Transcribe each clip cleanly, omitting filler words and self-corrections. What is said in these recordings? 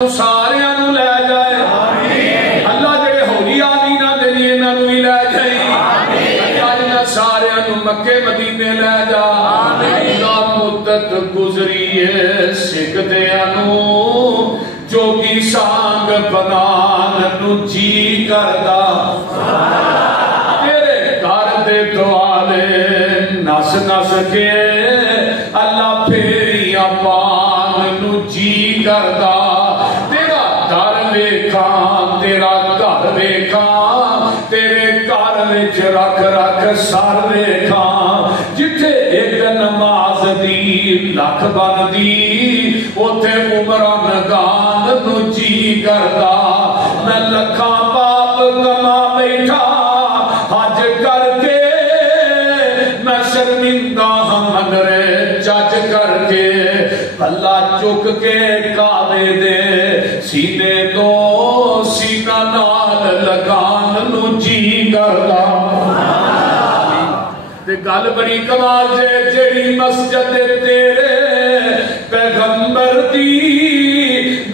سارے لے جائے اللہ جڑے ہولی آدینا دے لیے انہوں بھی لے جائے اللہ سارے مکے مدینے لے جا اللہ مدت گزری ہے سکھدیاں جو کی سانگ بنان جی کردا تیرے گھر دے دوالے نس نس کے اللہ پھیریاں پان جی کردا تیرا گھر ویکھاں تیرے گھر وچ رکھ رکھ سر ویکھاں جتھے ایک نماز دی لکھ بندی اوتھے عمران نو جی کردا میں لکھاں پاپ کما بیٹھا حج کر کے میں شرمندہ منرے چچ کر کے اللہ چک کے کعبے دے سینے تو سینہ نال لگان نو جی کردا تے گل بڑی کمال جیڑی مسجد تیرے پیغمبر دی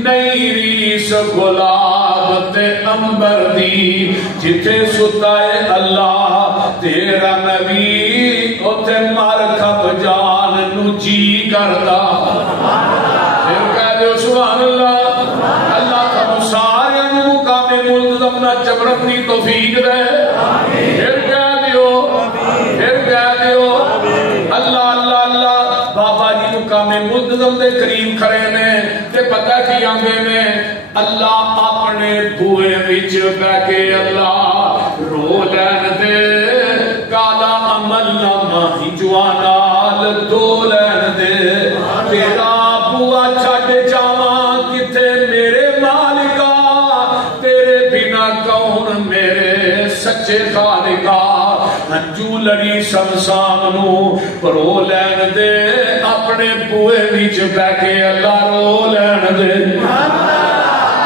نئی ریس گلاب تے امبر دی جتھے ستائے اللہ تیرا نبی اوتھے مرکب جان نو جی کردا پھر کہہ دیو سبحان اللہ اللہ کا سارے مقام ملتظم نہ جبرتنی توفیق دے پھر کہہ دیو اللہ اللہ اللہ بابا جی مقام ملتظم دے قریب کھڑے نے تے پتہ کی آنگے نے اللہ اپنے بوئے وچ بہ کے اللہ رو لین دے کالا عمل نامہ ہی جوانال دو لین دے تیرا بوا چھڈ جاواں کتے میرے مالکا تیرے بنا کون میرے سچے خالقا ہنجو لڑی سمسام نو پرو لین دے اپنے بوئے وچ بہ کے اللہ رو لین دے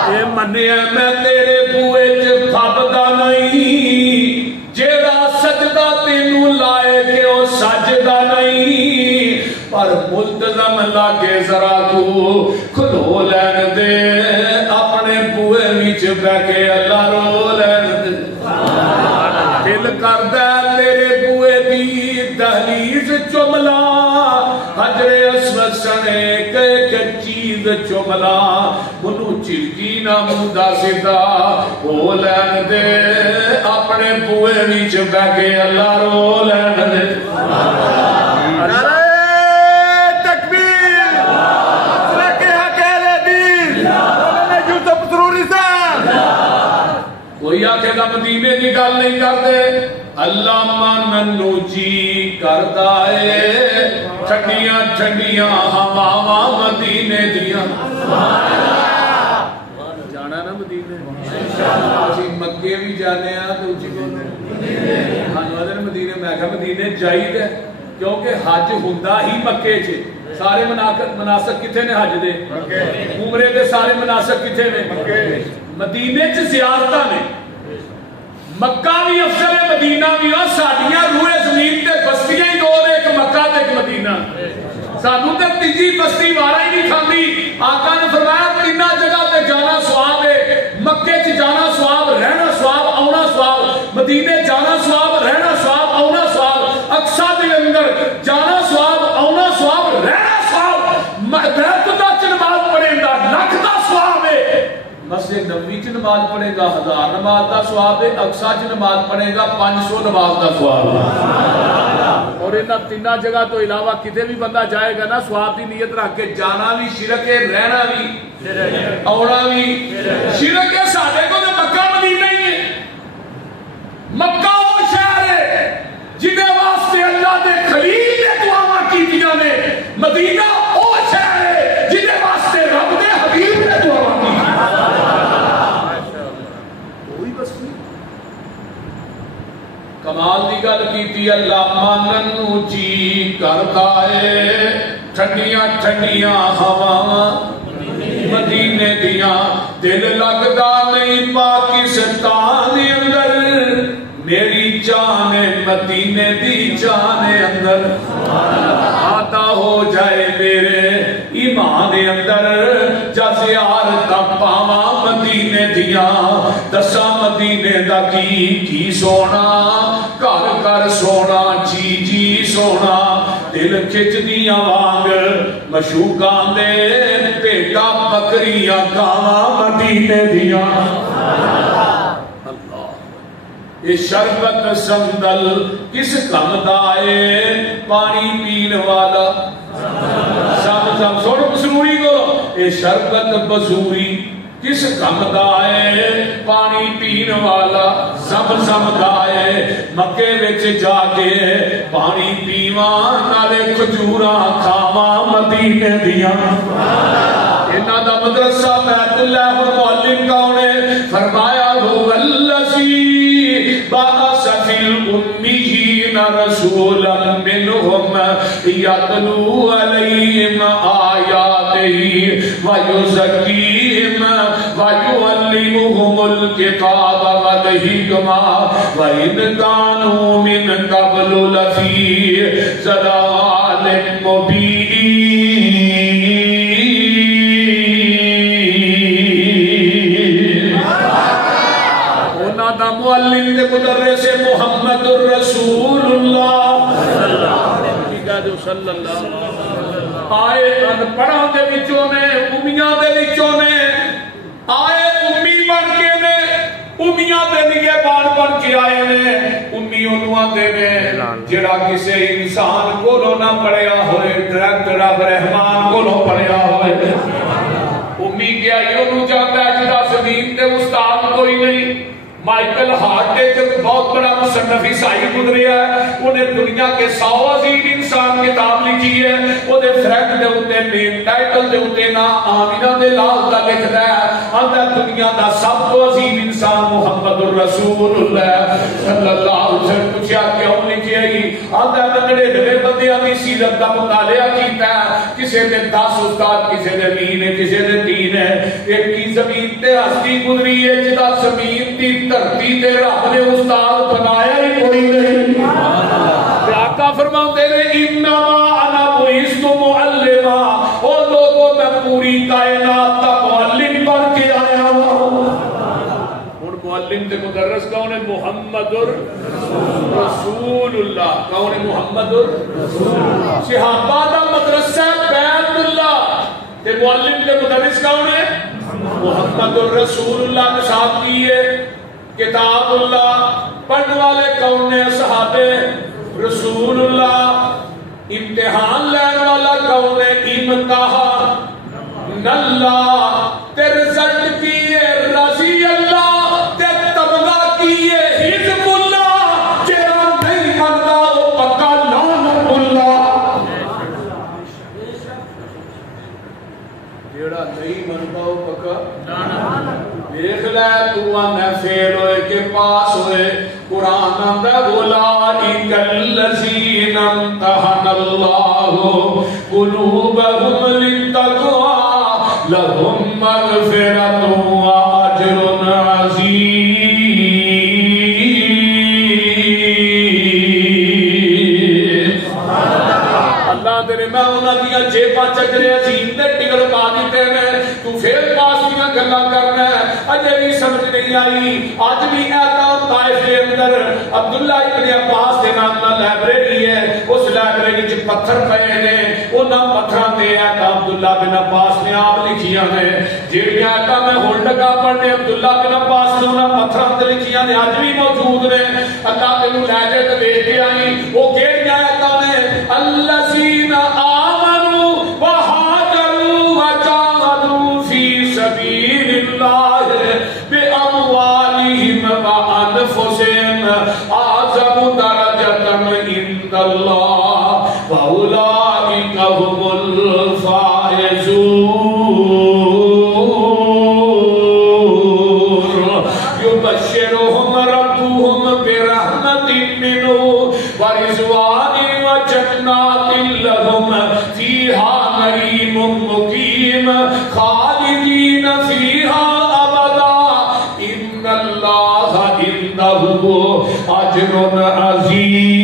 اے منیا میں تیرے بوئے چ پھبدا نہیں جیڑا سجدہ تینوں لائے کہ او سجدہ نہیں پر ملتظم لاگے ذرا تو کھلو لین دے اپنے بوئے وچ بہ کے اللہ رو لین دے دل کردا تیرے بوئے دی دہلیز چملا حجر اسود سنے کہ چیز چملا منو چلکی نہ موندا سیدھا ہو لین دے اپنے بوئے وچ بہ کے اللہ رو لین دے کوئی آکے گا مدینے کی گل نہیں کرتے اللہ ماننو جی کرتا ہے ٹھنڈیاں ٹھنڈیاں ہواواں مدینے دیاں جانا نا مدینے اسی مکے بھی جانے ہیں تو اچھی بولنے ہنوادر مدینے میں کہا مدینے جائی دے کیونکہ حج ہندہ ہی مکے چھے سارے مناسک کتھے نے حج دے عمرے دے سارے مناسک کتھے نے مدینے چ زیارتہ نے مکہ بھی افضل ہے مدینہ بھی اور ساڑیاں روئے زمین تے بستیاں ہی دو نے ایک مکہ تے ایک مدینہ سانو تے تیجی بستی وارا ہی نہیں کھاندی آقا نے فرمایا تینہ جگہ تے جانا سواب ہے مکے چ جانا سواب رہنا سواب آنا سواب مدینے جانا سواب رہنا سواب آنا سواب اقصا دے اندر جانا سواب آنا سواب رہنا سواب بیت اللہ چ نماز پڑھے گا لکھ دا سواب ہے مسجد نبوی چ نماز پڑھے گا 1000 نماز دا ثواب ہے اقصا چ نماز پڑھے گا 500 نماز دا ثواب ہے اور انہاں تینہ جگہ تو علاوہ کتے بھی بندہ جائے گا نا ثواب دی نیت رکھ کے جانا بھی شرک ہے رہنا بھی اونا بھی شرک ہے ساڈے کو تے مکہ مدینہ ہی ہے مکہ وہ شہر ہے جدے واسطے اللہ دے خلیل نے دعاواں کیتیاں نے مدینہ وہ شہر ہے جدے واسطے رب دے حبیب نے دعاواں کمال دی گل کیتی اللہ ماننو جی کرتا ہے ٹھنڈیاں ٹھنڈیاں ہواواں مدینے دیاں دل لگدا نہیں پاکستان اندر میری جان مدینے دی جان اندر آتا ہو جائے میرے ایمان اندر جا زیارت پاواں مدینے دیاں دساں مدینے دا کی سونا گھر گھر سونا جی سونا دل کھچ دیاں وانگ مشوقاں دے پیٹا بکریاں کھاواں مدینے دیاں یہ شربت سندل کس کم دائے پانی پین والا سب سوڑ بسروری کو یہ شربت بسوری کس کم دائے پانی پین والا سب دائے مکے وچ جا کے پانی پیواں نالے کھجوراں کھاواں مدینے دیاں انہاں دا مدرسہ بیت اللہ المعلم کون ہے فرمایا هو الذی بعث فی الأمیین رسولا منہم یتلو علیہم آیاتہ ویزکیہم ویعلمہم الکتاب والحکمہ وإن كانوا من قبل لفی ضلال مبین دا معلم دے مدرس محمد الرسول اللہ صلی اللہ آئے ان پڑھا دے وچوں نے امیاں دے وچوں نے آئے امی بن کے نے امیاں دے نگے بن کے آئے نے امی انہاں دے نے جڑا کسے انسان کولوں نہ پڑھیا ہوئے ڈائریکٹر رب رحمان کولوں پڑھیا ہوئے امی کیا انہوں جانتا ہے جڑا زمین تے استاد کوئی نہیں مائیکل ہارٹ ایک بہت بڑا مصنف عیسائی گزریا ہے انہیں دنیا کے 100 عظیم انسان کتاب لکھی ہے وہ دے فرینڈ دے ہوتے مین ٹائٹل دے ہوتے نا آمینہ دے لال دا لکھتا ہے آدھا دنیا دا سب تو عظیم انسان محمد الرسول اللہ صلی اللہ علیہ وسلم پوچھا کیوں لکھی ہے آدھا نگڑے ڈھلے بندیاں دی سیرت دا مطالعہ کیتا ہے کسے دے 10 استاد کسے دے 20 کسے دے 3 ہے ایک کی زمین تے ہستی گزری ہے جدا زمین دی دھرتی تے رب نے استاد بنایا ہی کوئی نہیں آقا فرماتے ہیں انما انا بعثت معلما او لوگوں میں پوری کائنات کا معلم بن کے آیا ہوں معلم تے مدرس کون ہے محمد رسول اللہ کون ہے محمد رسول اللہ صحابہ دا مدرسہ بیت اللہ تے معلم تے مدرس کون ہے محمد رسول اللہ کے ساتھ دیئے کتاب اللہ پڑھنے والے کون نے صحابے رسول اللہ امتحان لینے والا کون ہے امتحان اللہ تے رزلٹ کیے رضی اللہ تے تبغہ کیے حزب اللہ جیڑا نہیں منتا وہ پکا لعنت اللہ جیڑا نہیں منتا وہ پکا دیکھ لے تو آنے فیل ہوئے کے پاس ہوئے قرآن اندہ اولئک الذین امتحن اللہ قلوبہم للتقوی لہم مغفرۃ واجر عظیم اللہ تیرے میں انہاں دیا جیبا چکرے عظیم تے ٹکڑ پا دیتے ہیں تو پھر پاس دیا گلا کرنا ہے اجے بھی سمجھ نہیں آئی آج بھی اعتام طائف کے اندر عبداللہ ابن عباس کے نام کا لائبریری ہے اس لائبریری چ پتھر پئے نے انہاں پتھراں تے اعتام عبداللہ بن عباس نے آپ لکھیاں نے جیڑیاں اعتام میں ہن لگا پڑھنے عبداللہ بن عباس نے انہاں پتھراں تے لکھیاں نے اج بھی موجود نے اللہ تینوں لے کے تے دیکھ کے آئی وہ کیڑیاں اعتام نے الذین آمنوا وہاجروا وجاہدوا فی سبیل اللہ بأموالهم وأنفسهم أعظم درجة عند الله وأولئك هم الفائزون يبشرهم ربهم برحمة منه ورضوان وجنات لهم فيها نعيم مقيم خالدين فيها اللہ عنده اجر عظیم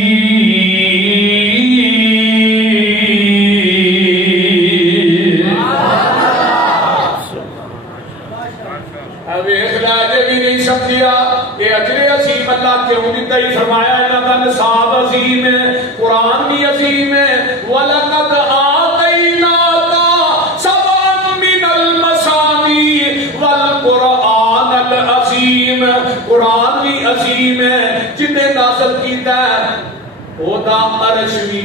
ویخ لا جے بھی نہیں سمجھیا یہ اجر عظیم اللہ کیوں دیتا ہی فرمایا انہاں دا نصاب عظیم ہے قرآن بھی عظیم ہے وَلَقَدْ آتَيْنَاكَ سَبْعًا مِّنَ الْمَثَانِي وَالْقُرْآنَ الْعَظِيمَ قرآن بھی عظیم ہے جن نے نازل کیتا ہے وہ دا عرش بھی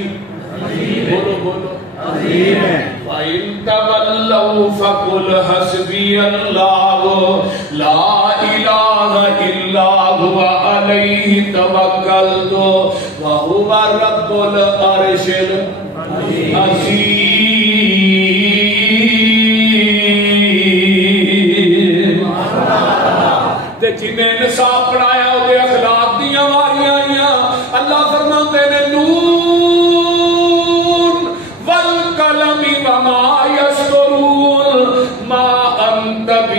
بولو بولو عظیم ہے وَإِن تَوَلَّوْا فَقُلْ حَسْبِيَ اللَّهُ لَا إِلَٰهَ إِلَّا هُوَ عَلَيْهِ تَوَكَّلْتُ وَهُوَ رَبُّ الْعَرْشِ الْعَظِيمِ تے جنہیں نصاب پڑھایا وہ اخلاق دیاں واریاں آئیاں اللہ فرماتے نے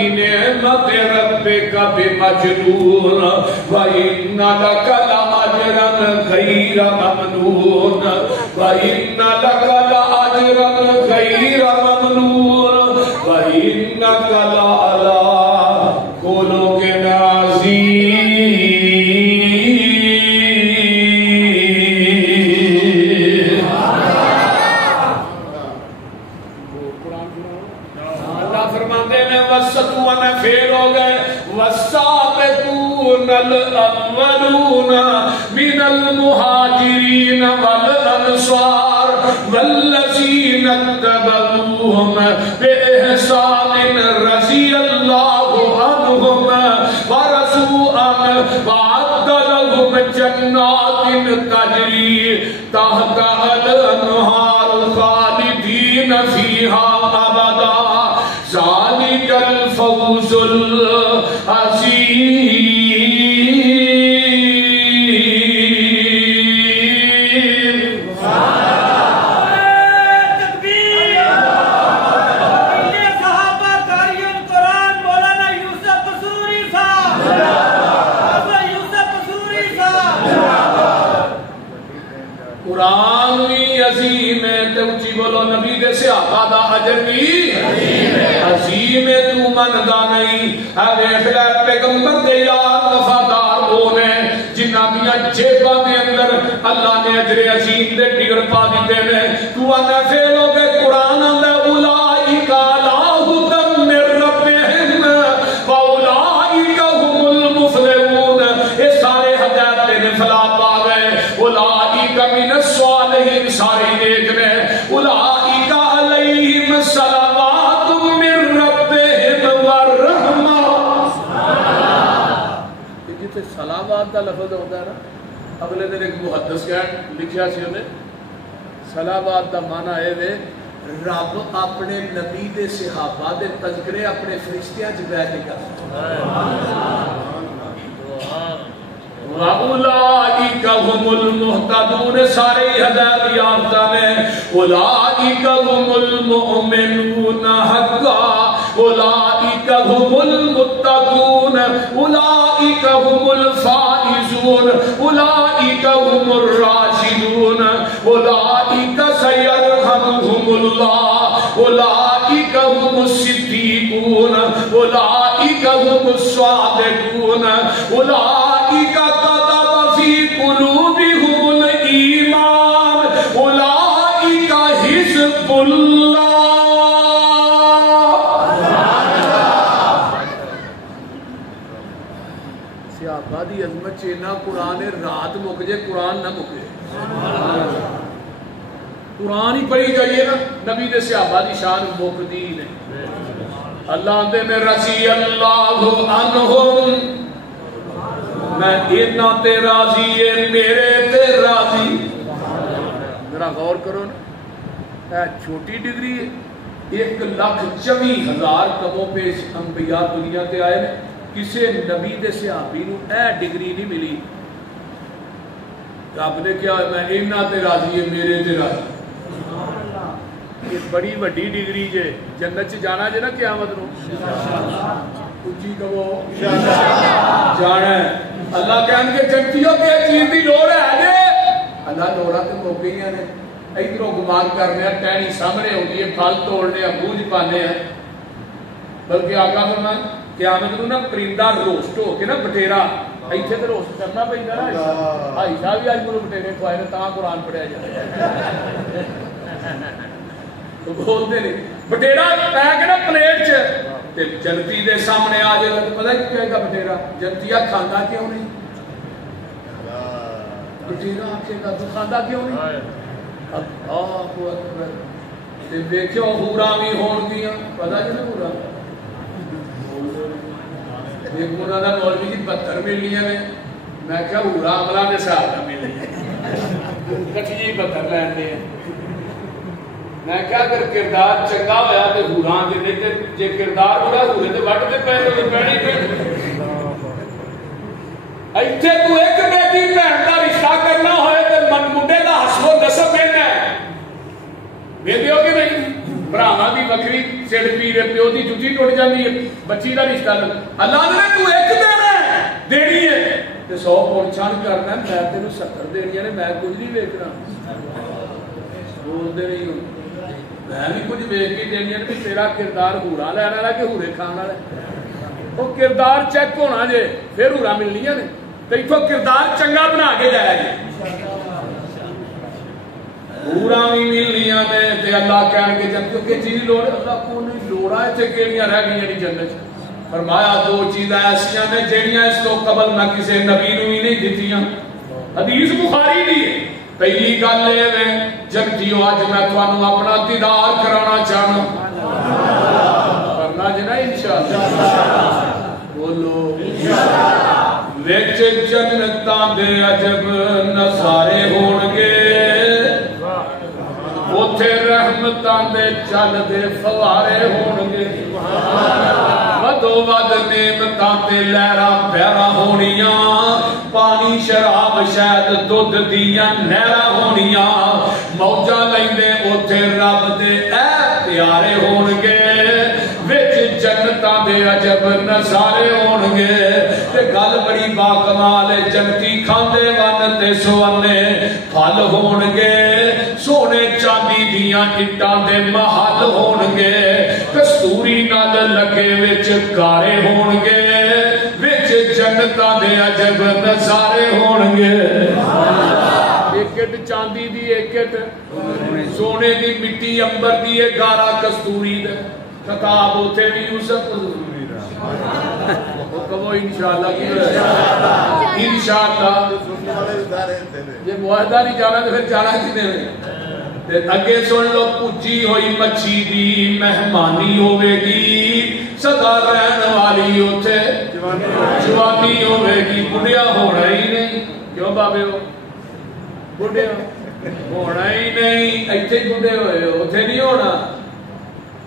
بنعمت ربك بمجنون وإن لك لأجرا غير ممنون وإن لك لأجرا غير ممنون وإنك لعلى خلق عظيم فیل ہو گئے والسابقون الاولون من المہاجرین والانصار والذین اتبعوہم بإحسان رضی اللہ عنہم ورضوا عنہ وأعد لهم جنات تجری تحت الانہار خالدین فیہا ابدا ذالک الفوز العظیم قرآن بھی عظیم ہے تو اچھی بولو نبی دے صحابہ دا اجر بھی عظیم ہے تو مندا نہیں دیکھ لے پیغمبر دے یار وفادار وہ نے جنہ دیاں جیباں دے اندر اللہ نے اجر عظیم دے ٹکر پا دیتے ہیں تو آنا فیل ہو گئے قرآن اندر اولئک علی ھدی من ربہم واولئک ھم المفلحون یہ سارے ہدایت دے فلاح پا گئے اولئک من الصالحین سارے نیک نے اولئک علیہم صلوات من ربہم والرحمہ جیسے صلوات کا لفظ ہوتا ہے نا اگلے دن ایک محدث کہہ لکھیا سی انہیں صلوات کا معنی ہے رب اپنے نبی دے صحابہ دے تذکرے اپنے فرشتیاں چ بیٹھ کے اولئک هم المهتدون سارے ہدایت یافتہ نے اولئک هم المؤمنون حقا اولئک هم المتقون اولئک هم الفائزون اولئک هم الراشدون اولئک سيرحمهم الله اولئک هم الصدیقون اولئک هم الصادقون اولئک كتب في قلوبهم الإيمان أولئك حزب الله صحابہ دی عظمت چینا قرآن رات مک جے قرآن نہ مکے قرآن ہی پڑھی جائیے نا نبی دے صحابہ دی شان مکدی نہیں اللہ دے میں رضی اللہ عنہم میں اتنا تے راضی ہے میرے تے راضی ذرا غور کرو نا چھوٹی ڈگری ہے 1,24,000 کموں پیش انبیاء دنیا تے آئے نے کسے نبی دے صحابی نو اے ڈگری نہیں ملی رب نے کیا میں اتنا تے راضی ہے میرے تے راضی یہ بڑی وڈی ڈگری جے جنت چ جانا جے نا قیامت نو اچھی کہو جانا ہے اللہ کہنے کے جنتیوں کے چیز دی لوڑ ہے جے اللہ لوڑا تے موقع ہی نے ادھروں گمان کرنے ہیں ٹہنی سامنے ہوتی ہے پھل توڑنے ہیں بوجھ پانے ہیں بلکہ آقا فرمان قیامت نو نا پرندہ روسٹ ہو کے نا بٹیرا ایتھے تے روسٹ کرنا پیندا نا بھائی صاحب بھی اج مینوں بٹیرے کھوائے نے تاں قرآن پڑھیا جائے تو بولتے نہیں بٹیرا پی کے نا پلیٹ تے جنتی دے سامنے آ جائے تو پتہ کی کہے گا بٹیرا جنتیا کھانا کیوں نہیں بٹیرا آکھے گا تو کھانا کیوں نہیں اللہ اکبر تے ویکھو حوراں وی ہون گیاں پتہ جی نا حوراں ایک انہوں نے مولوی جی 72 ملنیاں نے میں کہا حوراں عملہ دے ساتھ نہ ملنیاں کٹھی جی 72 لین دے میں کہا اگر کردار چنگا ہویا تے حوراں دے دیتے جے کردار برا ہوئے تے وٹ دے پہلے پہنی پہ ایتھے تو ایک بیٹی بہن دا رشتہ کرنا ہوئے تے منڈے دا حسب و نسب دینا ہے ویندے ہو کہ نہیں براواں دی بکری سڑ پی رے پیو دی جُتی ٹوٹ جاندی ہے بچی دا رشتہ اللہ نے تو ایک دینا ہے دینی ہے تے 100 پون چھان کرنا ہے میں تینوں 70 دینیاں نے میں کچھ نہیں ویکھنا بول دے رہی ہوں میں بھی کچھ ویکھ کے دینیاں نے تیرا کردار حوراں لینا والا کہ حورے کھان والا وہ کردار چیک ہونا جے پھر حوراں ملنیاں نے تے ایتھوں کردار چنگا بنا کے جایا جے حوراں بھی ملنیاں نے تے اللہ کہن کے جب کہ چیز لوڑ اللہ کو نہیں لوڑا تے کیڑیاں رہ گئیاں نہیں جنت فرمایا 2 چیزاں ایسیاں نے جڑیاں اس تو قبل نہ کسی نبی نو ہی نہیں دتیاں حدیث بخاری دی ہے پہلی گل یہ ہے جنتیو اج میں تانوں اپنا دیدار کرانا چاہنا کرنا جنا انشاءاللہ بولو انشاءاللہ وچ جنتاں دے عجب نظارے ہون گے اوتھے رحمتاں دے چل دے فوارے ہون گے ودو ود نعمتاں تے لہراں پیراں ہونیاں پانی شراب شاید دودھ دیاں نہراں ہونیاں موجاں لیندے اوتھے رب دے اے پیارے ہون گے وچ جنتاں دے عجب نظارے ہون گے تے گل بڑی باکمال ہے جنتی کھاندے ون تے سونے پھل ہون گے سونے چاندی دیاں اٹاں دے محل ہون گے کستوری نال لگے وچ کارے ہون گے وچ جنتاں دے عجب نظارے ہون گے ایک اٹ چاندی دی ایک اٹ سونے دی مٹی امبر دی گارا کستوری دے کتاب ہوتے بھی یوسف کہو انشاءاللہ انشاءاللہ یہ معاہدہ نہیں جانا تو پھر جانا کتنے میں اگے سن لو پجی ہوئی مچھی دی مہمانی ہوئے گی سدا رہن والی ہوتے جوانی ہوئے گی بڑھیا ہونا ہی نہیں کیوں بابے ہو بڑھیا ہونا ہی نہیں ایتھے بڑھے ہوئے ہوتے نہیں ہونا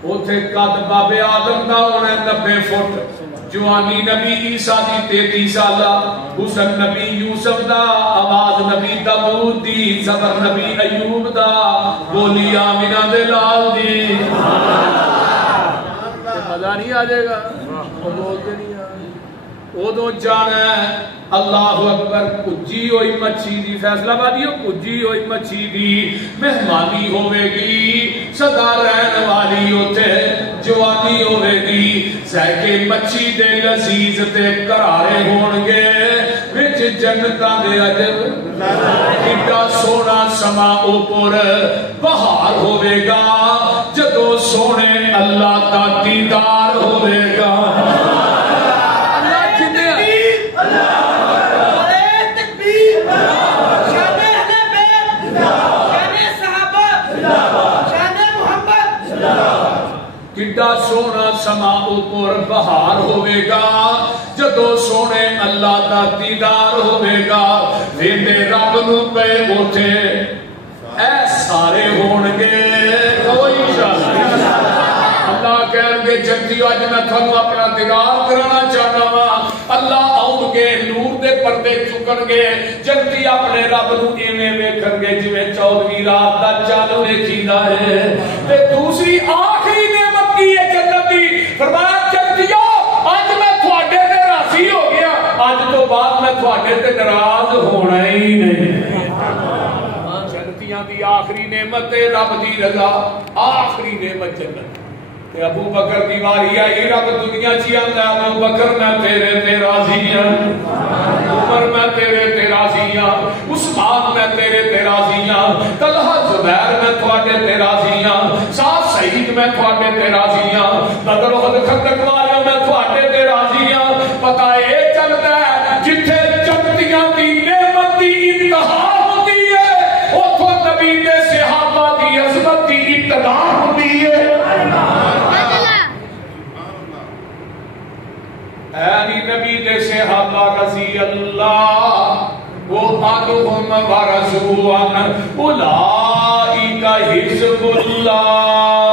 اوتھے قد بابے آدم دا ہونا 90 فٹ جوانی نبی عیسیٰ دی 33 سالہ حسن نبی یوسف دا آواز نبی داؤد دی صبر نبی ایوب دا بولی آمینہ دے لال دی مزہ نہیں آ جائے گا وہ بولتے نہیں وہ دو جانا ہے اللہ اکبر پجی ہوئی مچھی دی فیصلہ بادی ہو پجی ہوئی مچھی دی مہمانی ہوئے گی سدا رہن والی ہوتے جوانی ہوئے گی سہکے مچھی دے لذیذ تے کرارے ہون گے وچ جنتاں دے عجب ایڈا سونا سما اوپر بہار ہوئے گا جدو سونے اللہ کا دیدار ہوئے گا کڈا سونا سما اوپر بہار ہوئے گا جدو سونے اللہ دا دیدار ہوئے گا ویندے رب نو پے اوتھے اے سارے ہون گے کوئی اللہ کہن گے جنتیو اج میں تھانوں اپنا دیدار کرانا چاہنا وا اللہ آؤں گے نور دے پردے چکن گے جنتی اپنے رب نو ایویں ویکھن گے جویں 14ویں رات دا چل ویکھیدا ہے تے دوسری آخری نعمت کی ہے جنت دی فرمایا جنتیو اج میں تھوڑے تے راضی ہو گیا اج تو بعد میں تھوڑے تے ناراض ہونا ہی نہیں جنتیاں دی آخری نعمت ہے رب دی رضا آخری نعمت جنت ابو بکر کی واری آئی رب دنیا چی آتا ہے ابو بکر میں تیرے تے راضی ہوں عمر میں تیرے تے راضی ہوں عثمان میں تیرے تے راضی ہوں طلحہ زبیر میں تھوڑے تے راضی ہوں سعد سعید میں تھوڑے تے راضی ہوں بدر احد خندق والیوں میں تھوڑے تے راضی ہوں پتہ اے چلتا ہے جتھے جنتیاں دی نعمت دی انتہا ہوتی ہے اوتھوں نبی دے صحابہ دی عظمت دی ابتدا ہوتی ہے اینی نبی دے صحابہ رضی اللہ وہ عنہم ورضوا عنہ اولئک حزب اللہ